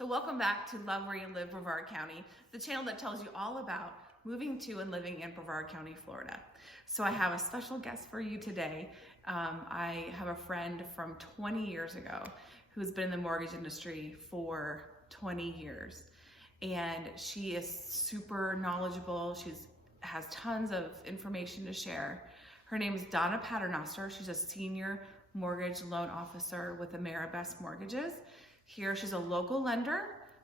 So welcome back to Love Where You Live, Brevard County, the channel that tells you all about moving to and living in Brevard County, Florida. So I have a special guest for you today. I have a friend from 20 years ago who's been in the mortgage industry for 20 years. And she is super knowledgeable. She has tons of information to share. Her name is Donna Paternoster. She's a senior mortgage loan officer with AmeriBest Mortgages. Here, she's a local lender,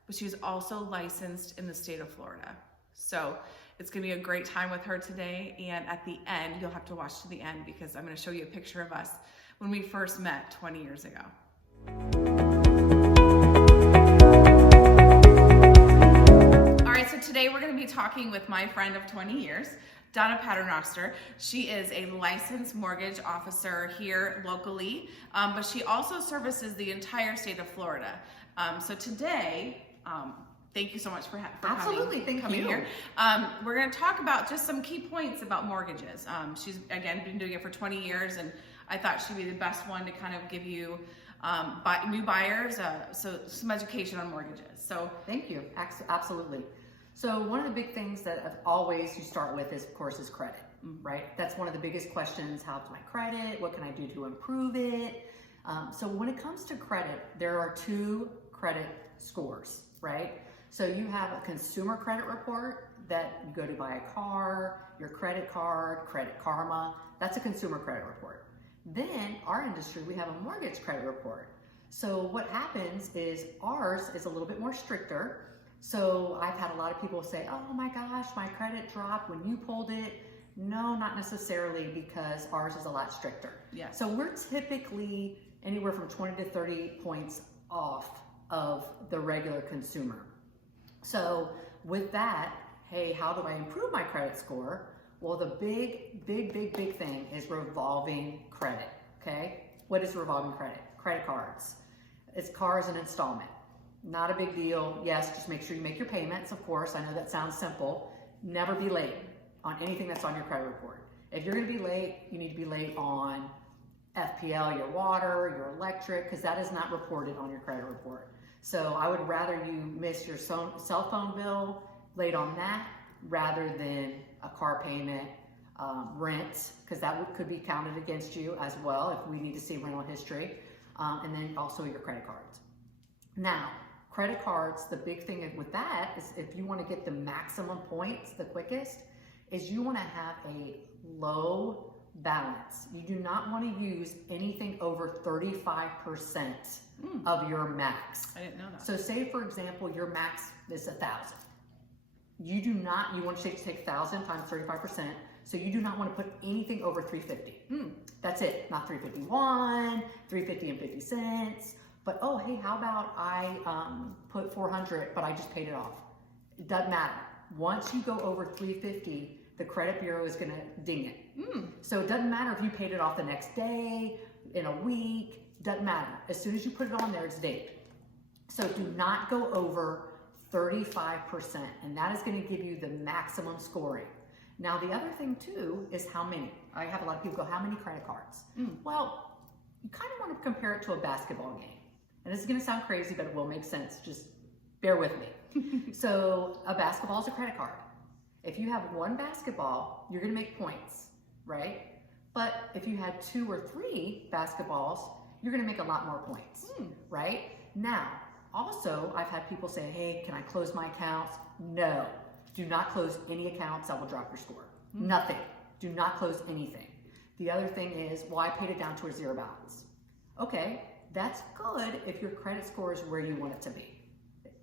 but she's also licensed in the state of Florida. So it's gonna be a great time with her today. And at the end, you'll have to watch to the end because I'm gonna show you a picture of us when we first met 20 years ago. All right, so today we're gonna be talking with my friend of 20 years, Donna Paternoster. She is a licensed mortgage officer here locally, but she also services the entire state of Florida. So today, thank you so much for coming here. We're going to talk about just some key points about mortgages. She's, again, been doing it for 20 years, and I thought she'd be the best one to kind of give you new buyers so some education on mortgages. So thank you. Absolutely. So one of the big things that always you start with is, of course, is credit, right? That's one of the biggest questions. How's my credit? What can I do to improve it? So when it comes to credit, there are two credit scores, right? So you have a consumer credit report that you go to buy a car, your credit card, Credit Karma. That's a consumer credit report. Then our industry, we have a mortgage credit report. So what happens is ours is a little bit more stricter. So I've had a lot of people say, oh my gosh, my credit dropped when you pulled it. No, not necessarily, because ours is a lot stricter. Yeah. So we're typically anywhere from 20 to 30 points off of the regular consumer. So with that, hey, how do I improve my credit score? Well, the big thing is revolving credit, okay? What is revolving credit? Credit cards. It's cars and installment. Not a big deal. Yes, just make sure you make your payments, of course. I know that sounds simple. Never be late on anything that's on your credit report. If you're gonna be late, you need to be late on FPL, your water, your electric, because that is not reported on your credit report. So I would rather you miss your cell phone bill, late on that, rather than a car payment, rent, because that could be counted against you as well if we need to see rental history, and then also your credit cards. Now, credit cards, the big thing with that is if you want to get the maximum points the quickest, is you want to have a low balance. You do not want to use anything over 35% of your max. I didn't know that. So say, for example, your max is 1,000. You want to take 1,000 times 35%. So you do not want to put anything over 350. That's it. Not 351, 350 and 50 cents. But oh, hey, how about I put 400, but I just paid it off? It doesn't matter. Once you go over 350, the credit bureau is gonna ding it. So it doesn't matter if you paid it off the next day, in a week, doesn't matter. As soon as you put it on there, it's dinged. So do not go over 35%, and that is gonna give you the maximum scoring. Now, the other thing too is how many. I have a lot of people go, how many credit cards? Well, you kind of want to compare it to a basketball game. And this is going to sound crazy, but it will make sense. Just bear with me. So a basketball is a credit card. If you have one basketball, you're going to make points, right? But if you had 2 or 3 basketballs, you're going to make a lot more points, right? Now, also, I've had people say, hey, can I close my accounts? No, do not close any accounts. That will drop your score. Nothing. Do not close anything. The other thing is, well, I paid it down to a 0 balance. Okay. That's good if your credit score is where you want it to be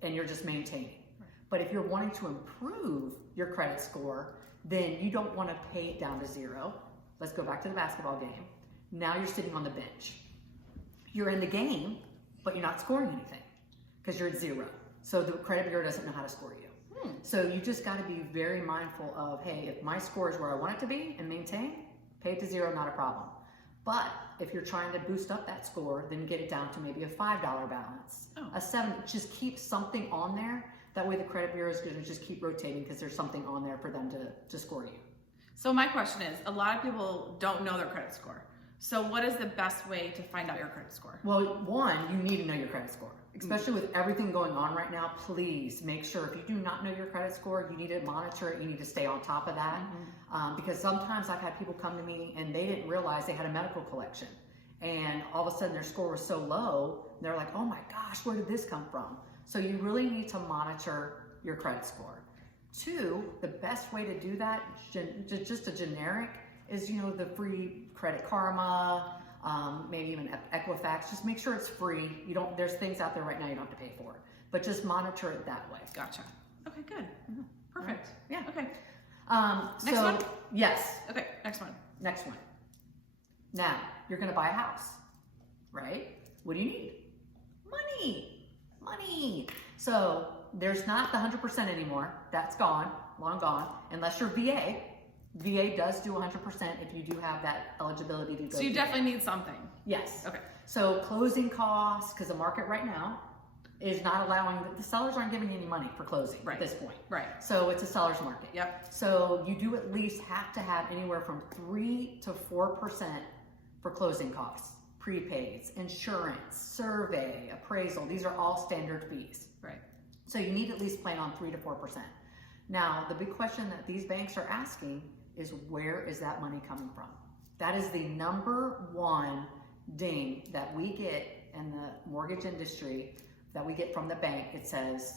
and you're just maintaining. But if you're wanting to improve your credit score, then you don't want to pay it down to 0. Let's go back to the basketball game. Now you're sitting on the bench. You're in the game, but you're not scoring anything because you're at 0. So the credit bureau doesn't know how to score you. So you just got to be very mindful of, hey, if my score is where I want it to be and maintain, pay it to 0, not a problem. But if you're trying to boost up that score, then get it down to maybe a $5 balance, a 7. Just keep something on there. That way the credit bureau is going to just keep rotating because there's something on there for them to score you. So my question is, a lot of people don't know their credit score. So what is the best way to find out your credit score? Well, one, you need to know your credit score. especially with everything going on right now, please make sure if you do not know your credit score, you need to monitor it. You need to stay on top of that. Because sometimes I've had people come to me and they didn't realize they had a medical collection. And all of a sudden their score was so low, they're like, oh my gosh, where did this come from? So you really need to monitor your credit score. 2, the best way to do that, just a generic, is, you know, the free Credit Karma, maybe even Equifax. Just make sure it's free. There's things out there right now you don't have to pay for, but just monitor it that way. Gotcha. Okay, good. Perfect. Yeah. Okay. Next one? Yes. Okay, next one. Next one. Now, you're going to buy a house, right? What do you need? Money. So there's not the 100% anymore. That's gone, long gone, unless you're VA. VA does do 100% if you do have that eligibility to go. So you definitely need something. Yes. Okay. So closing costs, because the market right now is not allowing, the sellers aren't giving you any money for closing at this point. Right. So it's a seller's market. Yep. So you do at least have to have anywhere from 3 to 4% for closing costs, prepaids, insurance, survey, appraisal. These are all standard fees. Right. So you need to at least plan on 3 to 4%. Now, the big question that these banks are asking is, where is that money coming from? That is the number one ding that we get in the mortgage industry, that we get from the bank. It says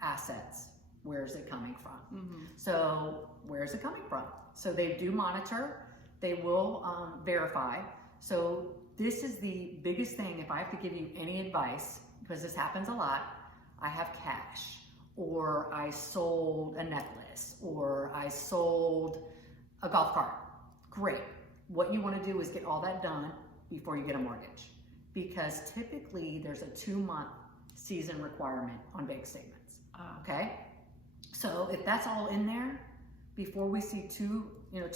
assets. Where is it coming from? So where is it coming from? So they do monitor. They will verify. So this is the biggest thing. If I have to give you any advice, because this happens a lot, I have cash, or I sold a necklace, or I sold a golf cart. Great. What you want to do is get all that done before you get a mortgage, because typically there's a 2-month season requirement on bank statements. Okay. So if that's all in there before we see 2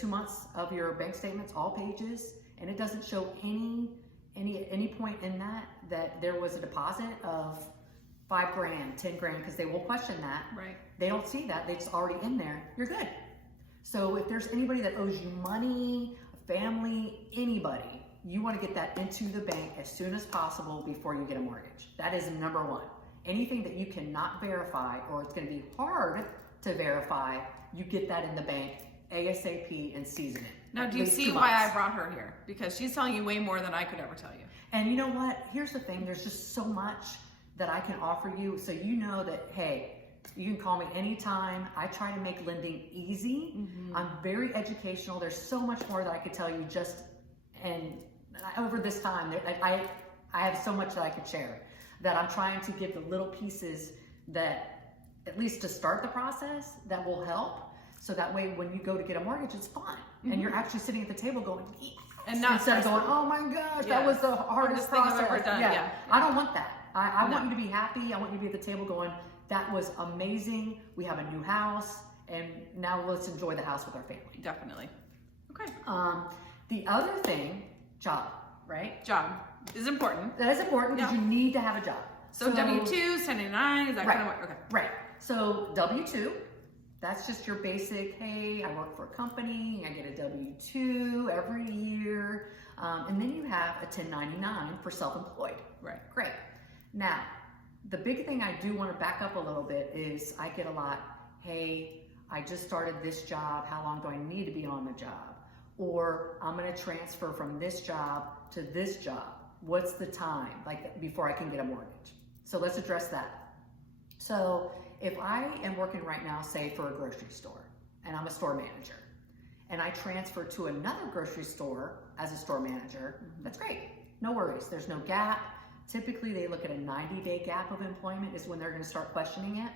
months of your bank statements, all pages, and it doesn't show any point in that there was a deposit of $5 grand, 10 grand, because they will question that. Right. They don't see that. It's already in there. You're good. So if there's anybody that owes you money, a family, anybody, you want to get that into the bank as soon as possible before you get a mortgage. That is number one. Anything that you cannot verify, or it's going to be hard to verify, you get that in the bank ASAP and season it. Now, do you see why I brought her here? Because she's telling you way more than I could ever tell you. And you know what? Here's the thing. There's just so much that I can offer you. So you know that, hey, you can call me anytime. I try to make lending easy. I'm very educational. There's so much more that I could tell you over this time. I have so much that I could share, that I'm trying to give the little pieces that, at least to start the process, that will help. So that way when you go to get a mortgage, it's fun. And you're actually sitting at the table going, yes. And not instead of going, oh my gosh, that was the hardest thing process. I've ever done. Yeah. I don't want that. I want you to be happy. I want you to be at the table going, that was amazing. We have a new house, and now let's enjoy the house with our family. Definitely. Okay. The other thing, job, right? Job is important. That is important because you need to have a job. So W-2, 1099, is that kind of what? Okay. Right. So W-2, that's just your basic, hey, I work for a company, I get a W-2 every year. And then you have a 1099 for self-employed. Right. Great. Now, the big thing I do want to back up a little bit is I get a lot, hey, I just started this job, how long do I need to be on the job? Or I'm going to transfer from this job to this job. What's the time, like, before I can get a mortgage? So let's address that. So if I am working right now, say for a grocery store, and I'm a store manager, and I transfer to another grocery store as a store manager, that's great. No worries. There's no gap. Typically, they look at a 90-day gap of employment is when they're going to start questioning it.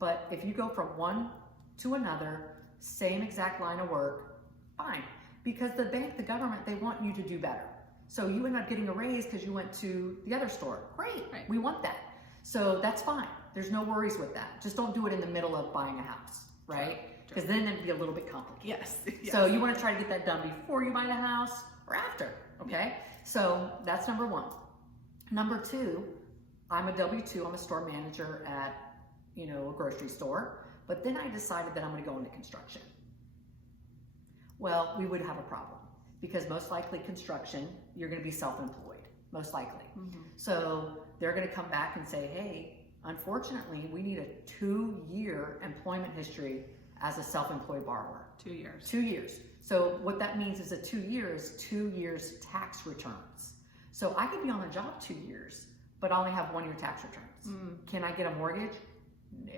But if you go from one to another, same exact line of work, fine. Because the bank, the government, they want you to do better. So you end up getting a raise because you went to the other store. Great. Right. We want that. So that's fine. There's no worries with that. Just don't do it in the middle of buying a house, right? Because then it'd be a little bit complicated. Yes. So you want to try to get that done before you buy the house or after, okay? So that's number one. Number two, I'm a W-2, I'm a store manager at, a grocery store, but then I decided that I'm going to go into construction. Well, we would have a problem because most likely construction, you're going to be self-employed, most likely. So they're going to come back and say, hey, unfortunately, we need a 2-year employment history as a self-employed borrower. 2 years. 2 years. So what that means is 2 years, 2 years tax returns. So I could be on the job 2 years, but I only have 1 year tax returns. Can I get a mortgage? No,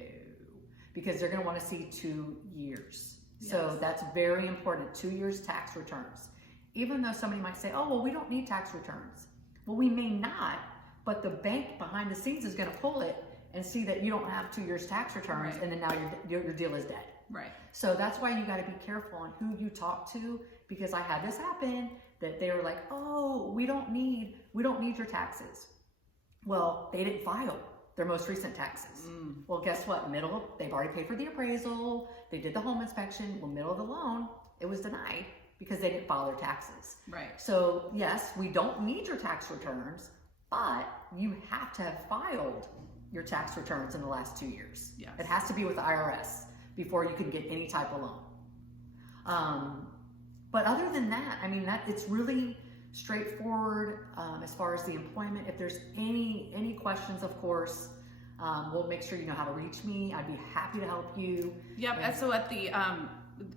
because they're going to want to see 2 years. Yes. So that's very important, 2 years tax returns. Even though somebody might say, oh, well, we don't need tax returns. Well, we may not, but the bank behind the scenes is going to pull it and see that you don't have 2 years tax returns, Right. and then now your deal is dead. Right. So that's why you got to be careful on who you talk to, because I had this happen that they were like, oh, we don't need your taxes. Well, they didn't file their most recent taxes. Well, guess what? They've already paid for the appraisal. They did the home inspection. Well, middle of the loan, it was denied because they didn't file their taxes. Right. So yes, we don't need your tax returns, but you have to have filed your tax returns in the last 2 years. Yes. It has to be with the IRS before you can get any type of loan. But other than that, I mean, it's really straightforward as far as the employment. If there's any questions, of course, we'll make sure you know how to reach me. I'd be happy to help you. Yep. And so at the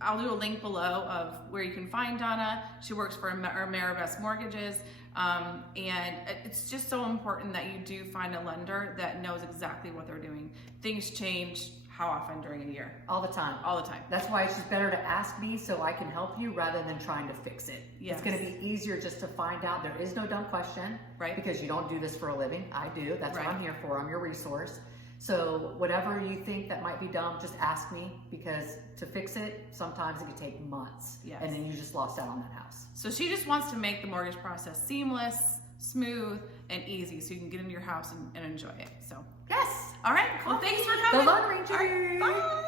I'll do a link below of where you can find Donna. She works for AmeriBest Mortgages. And it's just so important that you do find a lender that knows exactly what they're doing. Things change how often during a year? All the time. All the time. That's why it's just better to ask me so I can help you rather than trying to fix it. Yes. It's going to be easier just to find out. There is no dumb question. Right. Because you don't do this for a living. I do. That's Right. what I'm here for. I'm your resource. So whatever you think that might be dumb, just ask me, because to fix it, sometimes it can take months. Yes. And then you just lost out on that house. So she just wants to make the mortgage process seamless, smooth, and easy so you can get into your house and enjoy it. So Yes. all right. Well, thanks for The coming. Loan Ranger. All right, bye.